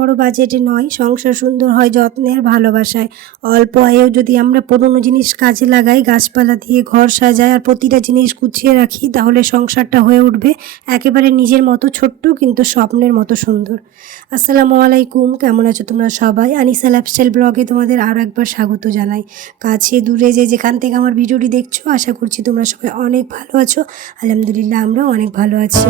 বড় বাজেটে নয়, সংসার সুন্দর হয়, যত্নের ভালোবাসায়। অল্প আয়েও যদি আমরা পুরনো জিনিস কাজে লাগাই, গাছপালা দিয়ে ঘর সাজাই আর প্রতিটা জিনিস গুছিয়ে রাখি, তাহলে সংসারটা হয়ে উঠবে একেবারে নিজের মতো ছোট্ট কিন্তু স্বপ্নের মতো সুন্দর। আসসালামু আলাইকুম, কেমন আছো তোমরা সবাই? আনিসা লাইফস্টাইল ব্লগে তোমাদের আরও একবার স্বাগত জানাই। কাছে দূরে যে যেখান থেকে আমার ভিডিওটি দেখছ, আশা করছি তোমরা সবাই অনেক ভালো আছো। আলহামদুলিল্লাহ, আমরাও অনেক ভালো আছি।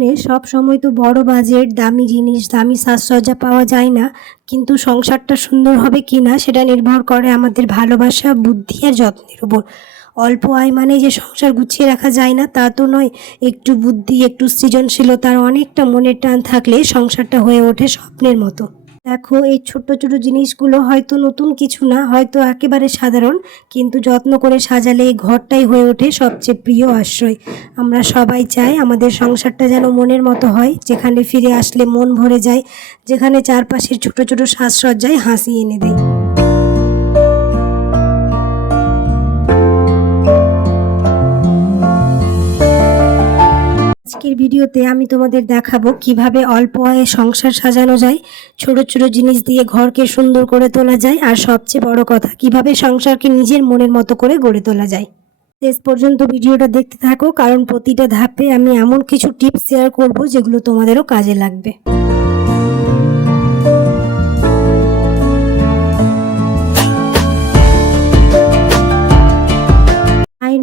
জীবনে সব সময় তো বড় বাজেট, দামি জিনিস, দামি সাজসজ্জা পাওয়া যায় না। কিন্তু সংসারটা সুন্দর হবে কি না সেটা নির্ভর করে আমাদের ভালোবাসা, বুদ্ধি আর যত্নের উপর। অল্প আয় মানে যে সংসার গুছিয়ে রাখা যায় না, তা তো নয়। একটু বুদ্ধি, একটু সৃজনশীলতার অনেকটা মনের টান থাকলে সংসারটা হয়ে ওঠে স্বপ্নের মতো। দেখো, এই ছোট্ট ছোট জিনিসগুলো হয়তো নতুন কিছু না, হয়তো একেবারে সাধারণ, কিন্তু যত্ন করে সাজালে এই ঘরটাই হয়ে ওঠে সবচেয়ে প্রিয় আশ্রয়। আমরা সবাই চাই আমাদের সংসারটা যেন মনের মতো হয়, যেখানে ফিরে আসলে মন ভরে যায়, যেখানে চারপাশের ছোট ছোট সাজসজ্জায় হাসি এনে দেয়। আজকের ভিডিওতে আমি তোমাদের দেখাবো কীভাবে অল্প আয়ে সংসার সাজানো যায়, ছোট ছোট জিনিস দিয়ে ঘরকে সুন্দর করে তোলা যায়, আর সবচেয়ে বড় কথা, কীভাবে সংসারকে নিজের মনের মতো করে গড়ে তোলা যায়। শেষ পর্যন্ত ভিডিওটা দেখতে থাকো, কারণ প্রতিটা ধাপে আমি এমন কিছু টিপস শেয়ার করব যেগুলো তোমাদেরও কাজে লাগবে।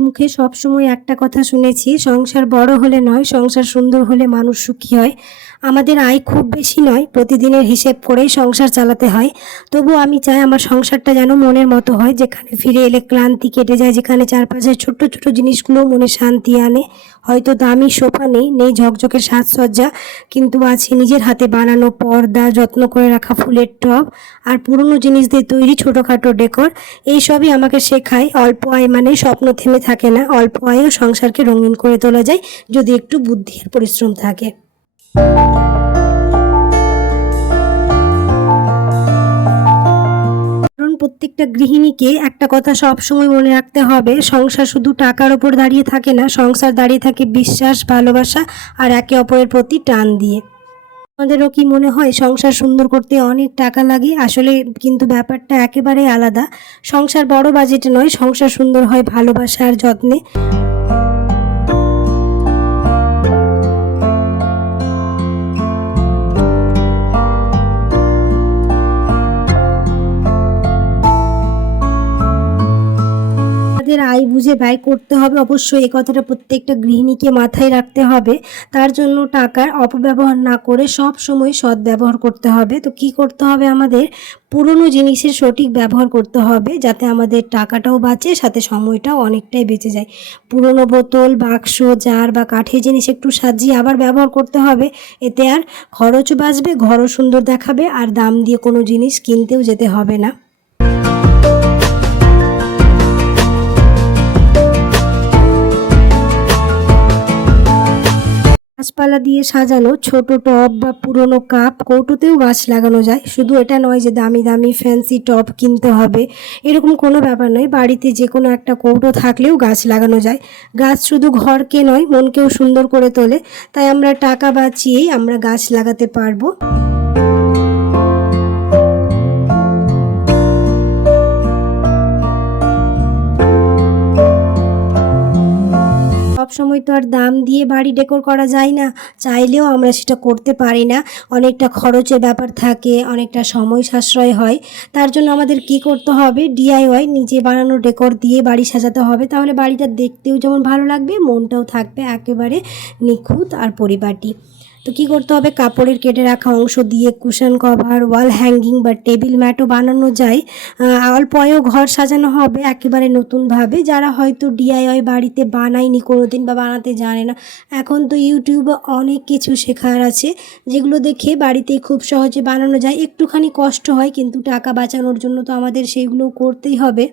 মুখে সবসময় একটা কথা শুনেছি, সংসার বড় হলে নয়, সংসার সুন্দর হলে মানুষ সুখী হয়। আমাদের আয় খুব বেশি নয়, প্রতিদিনের হিসেব করেই সংসার চালাতে হয়। তবু আমি চাই আমার সংসারটা যেন মনের মতো হয়, যেখানে ফিরে এলে ক্লান্তি কেটে যায়, যেখানে চারপাশের ছোট্ট ছোট জিনিসগুলো মনে শান্তি আনে। হয়তো দামি সোফা নেই নেই ঝকঝকের সাজসজ্জা, কিন্তু আছে নিজের হাতে বানানো পর্দা, যত্ন করে রাখা ফুলের টব, আর পুরনো জিনিস দিয়ে তৈরি ছোটোখাটো ডেকর। এইসবই আমাকে শেখায়, অল্প আয় মানে স্বপ্ন থেমে থাকে। না, অল্প আয়েও সংসারকে রঙিন করে তোলা যায় যদি একটু বুদ্ধি আর পরিশ্রম থাকে। প্রত্যেকটা গৃহিণীকে একটা কথা সব সময় মনে রাখতে হবে, সংসার শুধু টাকার ওপর দাঁড়িয়ে থাকে না, সংসার দাঁড়িয়ে থাকে বিশ্বাস, ভালোবাসা আর একে অপরের প্রতি টান দিয়ে। আমাদেরও কি মনে হয় সংসার সুন্দর করতে অনেক টাকা লাগে? আসলে কিন্তু ব্যাপারটা একেবারে আলাদা। সংসার বড় বাজেটে নয়, সংসার সুন্দর হয় ভালোবাসার যত্নে। আমাদের আয় বুঝে ব্যয় করতে হবে। অবশ্যই এই কথাটা প্রত্যেকটা গৃহিণীকে মাথায় রাখতে হবে। তার জন্য টাকার অপব্যবহার না করে সব সময় সৎ ব্যবহার করতে হবে। তো কি করতে হবে আমাদের? পুরনো জিনিসের সঠিক ব্যবহার করতে হবে যাতে আমাদের টাকাটাও বাঁচে, সাথে সময়টাও অনেকটাই বেঁচে যায়। পুরনো বোতল, বাক্স, জার বা কাঠের জিনিস একটু সাজিয়ে আবার ব্যবহার করতে হবে। এতে আর খরচও বাঁচবে, ঘরও সুন্দর দেখাবে, আর দাম দিয়ে কোনো জিনিস কিনতেও যেতে হবে না। গাছপালা দিয়ে সাজানো ছোট টব বা পুরনো কাপ কৌটোতেও গাছ লাগানো যায়। শুধু এটা নয় যে দামি দামি ফ্যান্সি টব কিনতে হবে। এরকম কোনো ব্যাপার নয়, বাড়িতে যে কোনো একটা কৌটো থাকলেও গাছ লাগানো যায়। গাছ শুধু ঘরকে নয়, মনকেও সুন্দর করে তোলে। তাই আমরা টাকা বাঁচিয়েই আমরা গাছ লাগাতে পারব। সময় তো আর দাম দিয়ে বাড়ি ডেকোর করা যায় না। চাইলেও আমরা সেটা করতে পারি না। অনেকটা খরচের ব্যাপার থাকে, অনেকটা সময় সাশ্রয় হয়। তার জন্য আমাদের কি করতে হবে? ডিআইওয়াই নিজে বানানো ডেকোর দিয়ে বাড়ি সাজাতে হবে। তাহলে বাড়িটা দেখতেও যেমন ভালো লাগবে, মনটাও থাকবে একেবারে নিখুঁত আর পরিপাটি। তো কি করতে হবে? কাপড়ের কেটে রাখা অংশ দিয়ে কুশন কভার ওয়াল হ্যাঙ্গিং বা টেবিল ম্যাটও বানানো যায়। আহ, অল্প ঘর সাজানো হবে একেবারে নতুনভাবে। যারা হয়তো ডিআইওয়াই বাড়িতে বানায়নি কোনোদিন বা বানাতে জানে না এখন তো ইউটিউবে অনেক কিছু শেখার আছে যেগুলো দেখে বাড়িতেই খুব সহজে বানানো যায়। একটুখানি কষ্ট হয় কিন্তু টাকা বাঁচানোর জন্য তো আমাদের সেইগুলো করতেই হবে।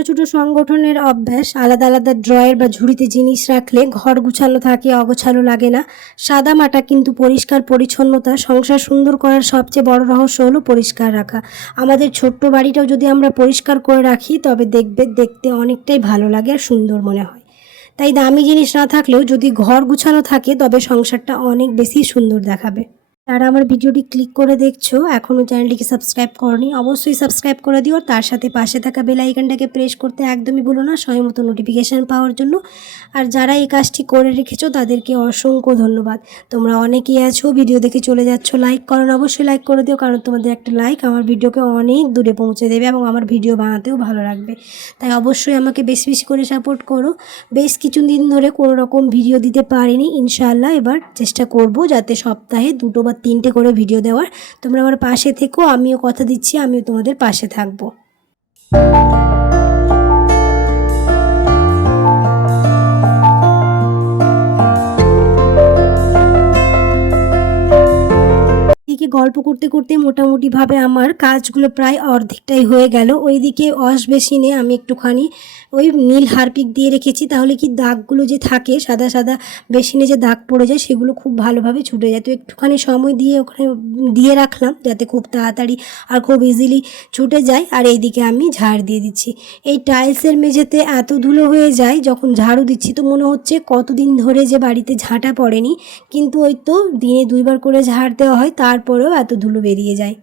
ছোটো ছোটো সংগঠনের অভ্যাস, আলাদা আলাদা ড্রয়ের বা ঝুড়িতে জিনিস রাখলে ঘর গুছানো থাকে, অগোছালো লাগে না। সাদা মাটা কিন্তু পরিষ্কার পরিচ্ছন্নতা, সংসার সুন্দর করার সবচেয়ে বড় রহস্য হলো পরিষ্কার রাখা। আমাদের ছোট্ট বাড়িটাও যদি আমরা পরিষ্কার করে রাখি, তবে দেখবে দেখতে অনেকটাই ভালো লাগে আর সুন্দর মনে হয়। তাই দামি জিনিস না থাকলেও যদি ঘর গুছানো থাকে, তবে সংসারটা অনেক বেশি সুন্দর দেখাবে। যারা আমার ভিডিওটি ক্লিক করে দেখছ এখনও চ্যানেলটিকে সাবস্ক্রাইব করনি, অবশ্যই সাবস্ক্রাইব করে দিও তার সাথে পাশে থাকা বেল আইকনটাকে প্রেস করতে একদমই ভুলো না সময় মতো নোটিফিকেশান পাওয়ার জন্য। আর যারা এই কাজটি করে রেখেছো, তাদেরকে অসংখ্য ধন্যবাদ। তোমরা অনেকেই আছো ভিডিও দেখে চলে যাচ্ছ লাইক করো না, অবশ্যই লাইক করে দিও, কারণ তোমাদের একটা লাইক আমার ভিডিওকে অনেক দূরে পৌঁছে দেবে এবং আমার ভিডিও বানাতেও ভালো লাগবে। তাই অবশ্যই আমাকে বেশি বেশি করে সাপোর্ট করো। বেশ কিছুদিন ধরে কোনো রকম ভিডিও দিতে পারিনি, ইনশাআল্লাহ এবার চেষ্টা করব যাতে সপ্তাহে দুটো বা তিনটে করে ভিডিও দেওয়ার। তোমরা আমার পাশে থেকো, আমিও কথা দিচ্ছি, আমিও তোমাদের পাশে থাকব। গল্প করতে করতে মোটামুটিভাবে আমার কাজগুলো প্রায় অর্ধেকটাই হয়ে গেল। ওইদিকে ওয়াশ বেসিনে আমি একটুখানি ওই নীল হারপিক দিয়ে রেখেছি, তাহলে কি দাগগুলো যে থাকে, সাদা সাদা বেসিনে যে দাগ পড়ে যায়, সেগুলো খুব ভালোভাবে ছুটে যায়। তো একটুখানি সময় দিয়ে ওখানে দিয়ে রাখলাম, যাতে খুব তাড়াতাড়ি আর খুব ইজিলি ছুটে যায়। আর এইদিকে আমি ঝাড় দিয়ে দিচ্ছি। এই টাইলসের মেঝেতে এত ধুলো হয়ে যায়, যখন ঝাড়ু দিচ্ছি, তো মনে হচ্ছে কতদিন ধরে যে বাড়িতে ঝাঁটা পড়েনি। কিন্তু ওই তো দিনে দুইবার করে ঝাড় দেওয়া হয়, তারপরেও এত ধুলো বেরিয়ে যায়।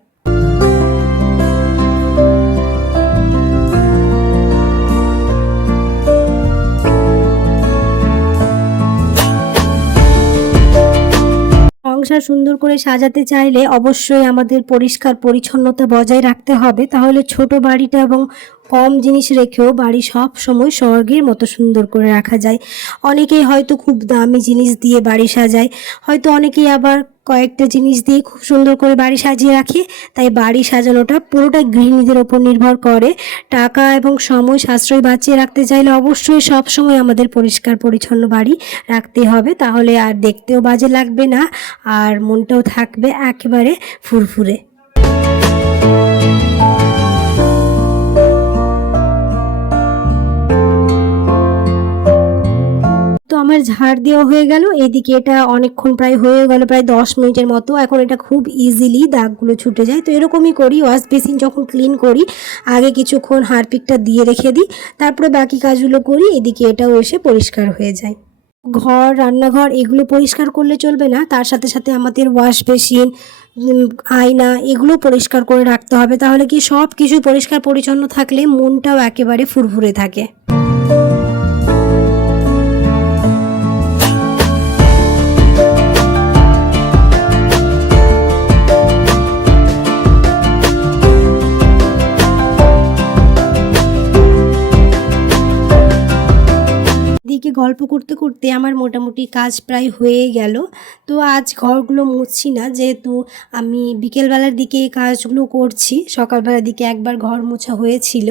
সংসার সুন্দর করে সাজাতে চাইলে অবশ্যই আমাদের পরিষ্কার পরিচ্ছন্নতা বজায় রাখতে হবে। তাহলে ছোট বাড়িটা এবং কম জিনিস রেখেও বাড়ি সব সময় স্বর্গের মতো সুন্দর করে রাখা যায়। অনেকেই হয়তো খুব দামি জিনিস দিয়ে বাড়ি সাজায়, হয়তো অনেকেই আবার কয়েকটা জিনিস দিয়ে খুব সুন্দর করে বাড়ি সাজিয়ে রাখি। তাই বাড়ি সাজানোটা পুরোটা গৃহিণীদের ওপর নির্ভর করে। টাকা এবং সময় সাশ্রয় বাঁচিয়ে রাখতে চাইলে অবশ্যই সব সময় আমাদের পরিষ্কার পরিচ্ছন্ন বাড়ি রাখতে হবে। তাহলে আর দেখতেও বাজে লাগবে না, আর মনটাও থাকবে একেবারে ফুরফুরে। তো আমার ঝাড় দেওয়া হয়ে গেল। এদিকে এটা অনেকক্ষণ প্রায় হয়ে গেল, প্রায় দশ মিনিটের মতো। এখন এটা খুব ইজিলি দাগগুলো ছুটে যায়। তো এরকমই করি ওয়াশ বেসিন যখন ক্লিন করি, আগে কিছুক্ষণ হারপিকটা দিয়ে রেখে দিই, তারপরে বাকি কাজগুলো করি, এদিকে এটাও এসে পরিষ্কার হয়ে যায়। ঘর, রান্নাঘর, এগুলো পরিষ্কার করলে চলবে না। তার সাথে সাথে আমাদের ওয়াশ বেসিন আয়না, এগুলো পরিষ্কার করে রাখতে হবে। তাহলে কি সব কিছু পরিষ্কার পরিচ্ছন্ন থাকলে মনটাও একেবারে ফুরফুরে থাকে। গল্প করতে করতে আমার মোটামুটি কাজ প্রায় হয়ে গেল। তো আজ ঘরগুলো মুছছি না, যেহেতু আমি বিকেলবেলার দিকে কাজগুলো করছি, সকালবেলার দিকে একবার ঘর মোছা হয়েছিল।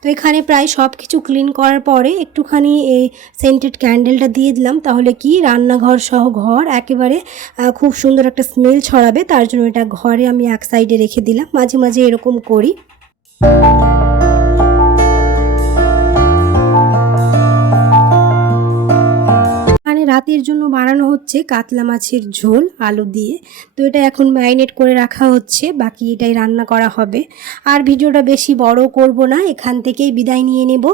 তো এখানে প্রায় সব কিছু ক্লিন করার পরে একটুখানি এই সেন্টেড ক্যান্ডেলটা দিয়ে দিলাম, তাহলে কি রান্নাঘর সহ ঘর একেবারে খুব সুন্দর একটা স্মেল ছড়াবে, তার জন্য এটা ঘরে আমি এক সাইডে রেখে দিলাম, মাঝে মাঝে এরকম করি। রাতের জন্য বানানো হচ্ছে কাতলা মাছের ঝোল, আলু দিয়ে। তো এটা এখন ম্যারিনেট করে রাখা হচ্ছে, বাকি এটাই রান্না করা হবে। আর ভিডিওটা বেশি বড় করব না, এখান থেকেই বিদায় নিয়ে নেব।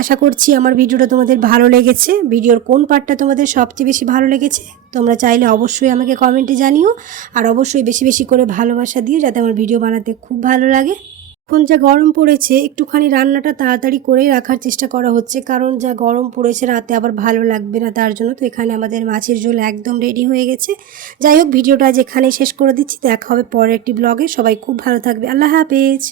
আশা করছি আমার ভিডিওটা তোমাদের ভালো লেগেছে। ভিডিওর কোন পার্টটা তোমাদের সবচেয়ে বেশি ভালো লেগেছে, তোমরা চাইলে অবশ্যই আমাকে কমেন্টে জানিও। আর অবশ্যই বেশি বেশি করে ভালোবাসা দিও, যাতে আমার ভিডিও বানাতে খুব ভালো লাগে। এখন যা গরম পড়েছে, একটুখানি রান্নাটা তাড়াতাড়ি করেই রাখার চেষ্টা করা হচ্ছে। কারণ যা গরম পড়েছে, রাতে আবার ভালো লাগবে না তার জন্য। তো এখানে আমাদের মাছের ঝোল একদম রেডি হয়ে গেছে। যাই হোক, ভিডিওটা এখানেই শেষ করে দিচ্ছি। দেখা হবে পরের একটি ব্লগে সবাই খুব ভালো থাকবে। আল্লাহ হাফেজ।